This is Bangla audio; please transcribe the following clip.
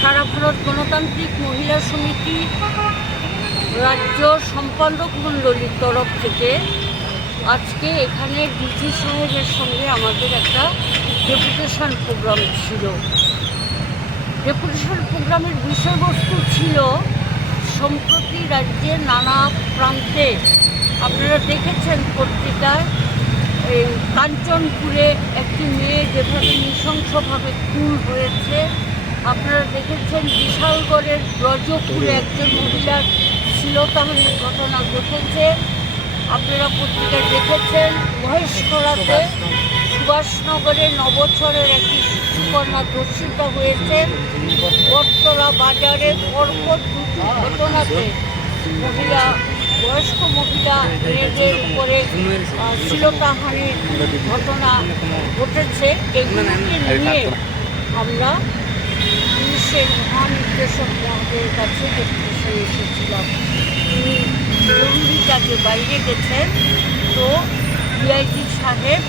সারা ভারত গণতান্ত্রিক মহিলা সমিতি রাজ্য সম্পাদক মণ্ডলীর তরফ থেকে আজকে এখানে ডিজি সাহেবের সঙ্গে আমাদের একটা ডেপুটেশন প্রোগ্রাম ছিল। ডেপুটেশন প্রোগ্রামের বিষয়বস্তু ছিল সম্প্রতি রাজ্যে নানা প্রান্তে, আপনারা দেখেছেন পত্রিকায়, এই কাঞ্চনপুরে একটি মেয়ে নৃশংসভাবে খুন হয়েছে। আপনারা দেখেছেন বিশালগড়ের ব্রজপুরে একজন মহিলার শিলতাহানির ঘটনা ঘটেছে। আপনারা পত্রিকায় দেখেছেন, মহেশখোলাতে সুভাষনগরে নবছরের একটি শিশুকন্যা ধর্ষিত হয়েছে। বটতলা বাজারে পরপর দুটি ঘটনাতে মহিলা বয়স্ক মহিলা মেয়েদের উপরে শ্লীলতাহানির ঘটনা ঘটেছে। এগুলোকে নিয়ে আমরা পুলিশের মহানির্দেশক মহোদয়ের কাছে ডেপুটেশন এসেছিলাম। তিনি জরুরি কাজে বাইরে গেছেন। তো ডিআইজি সাহেব